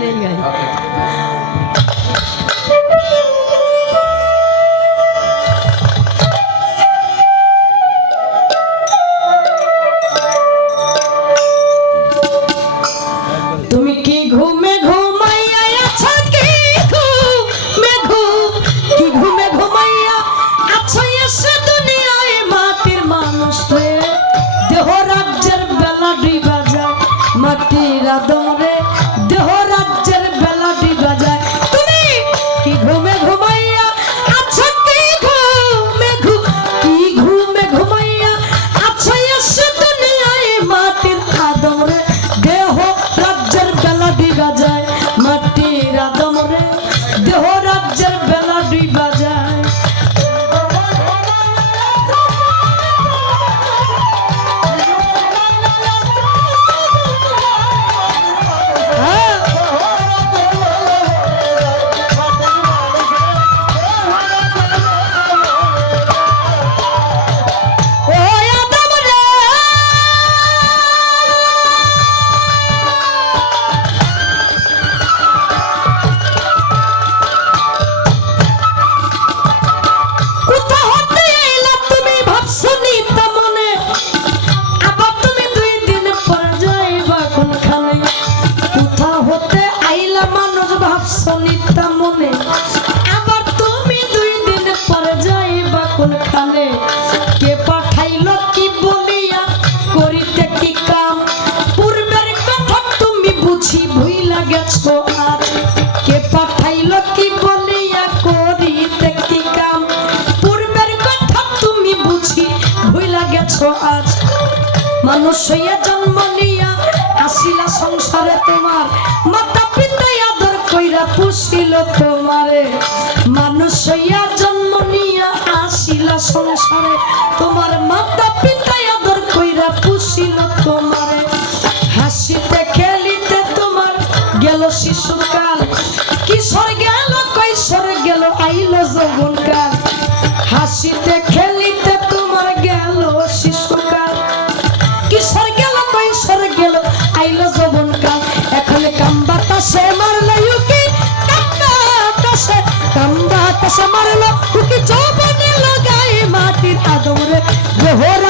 やいやい。মানুষ হইয়া জন্ম নিয়া আসিলা সংসারে তোমার। মাতা পিতাই আদর কইরা পুষিল তোমারে। মানুষ হইয়া জন্ম নিয়া আসিলা সংসারে তোমার। মাতা পিতাই আইলো যৌবন কাল। এখন কাম বাতাসে মারলো ইউকি কাম বাতাসে কাম বাতাসে মারলো উকি। যৌবনে লাগাই মাটির আদমরে জোহরা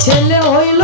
ছেলে হইল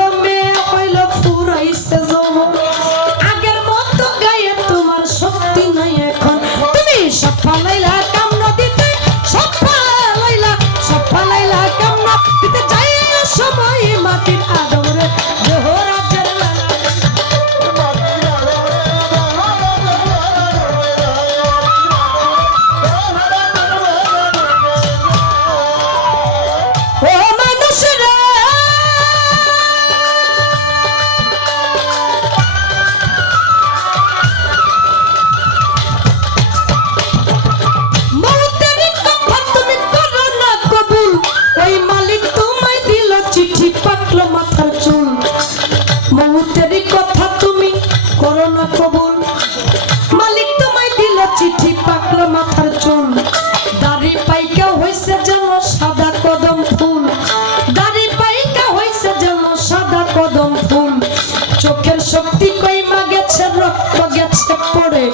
শক্তি কই মা গেছে, রক্ত গেছে পড়ে।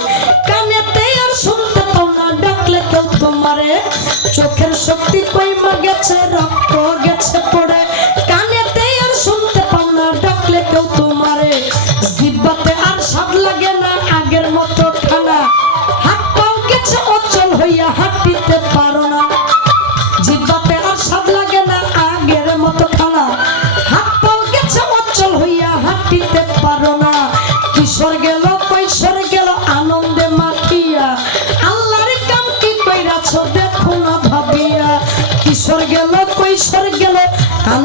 কানে আর শুনতে পাও না, ডাকলে কেউ তোমারে। চোখের শক্তি কই মা গেছে, রক্ত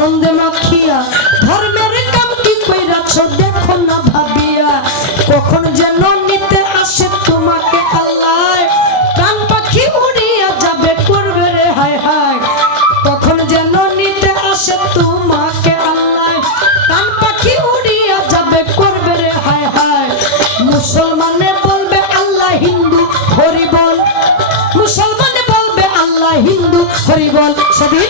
আনন্দে মাখিয়া, ধর্মের কাম কি কইরাছ দেখো না ভাবিয়া। কখন যেন নিতে আসে তোমাকে আল্লাহ। প্রাণ পাখি উড়িয়া যাবে, করবে রে, হায় হায়। কখন যেন নিতে আসে তোমাকে আল্লাহ। প্রাণ পাখি উড়িয়া যাবে, করবে রে, হায় হায়। মুসলমানে বলবে আল্লাহ হিন্দু, হরি বল। মুসলমানে বলবে আল্লাহ হিন্দু, হরি বল। সবই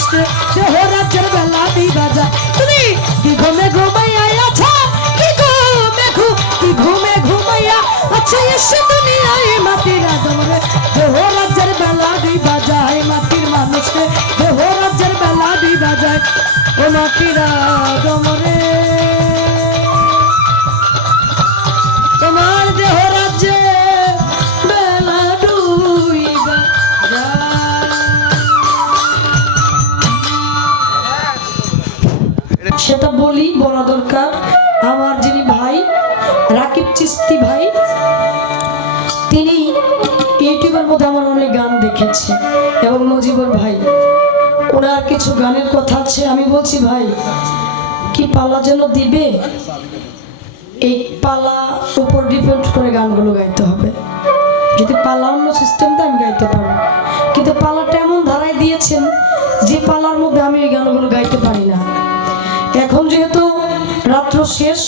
মাটির মানুষকে রাজ্যের বেলা বিবাজা তুমি কি ঘুমে ঘুমাইয়া আছো? কি ঘুমে ঘু কি ঘুমে ঘুমাইয়া আচ্ছা এসে দুনিয়ায় মাটির আদমরে। দেহ রাজ্যের বেলা দুই বাজায় মাটির মানুষকে। দেহ রাজ্যের বেলা দুই ও মাটির আদমরে। তোমার রাকিব চিস্তি ভাই, তিনি ইউটিউবের মধ্যে আমার অনেক গান দেখেছে। এবং মজিবুর ভাই, ওনার কিছু গানের কথা আছে, আমি বলছি, ভাই, কি পালা যেন দিবে? এই পালা উপর ডিপেন্ড করে গানগুলো গাইতে হবে। যদি পালা অন্য সিস্টেমটা আমি গাইতে পারব। কিন্তু পালাটা এমন ধারায় দিয়েছেন, যে পালার মধ্যে আমি এই গানগুলো গাইতে পারি না। এখন যেহেতু রাত্র শেষ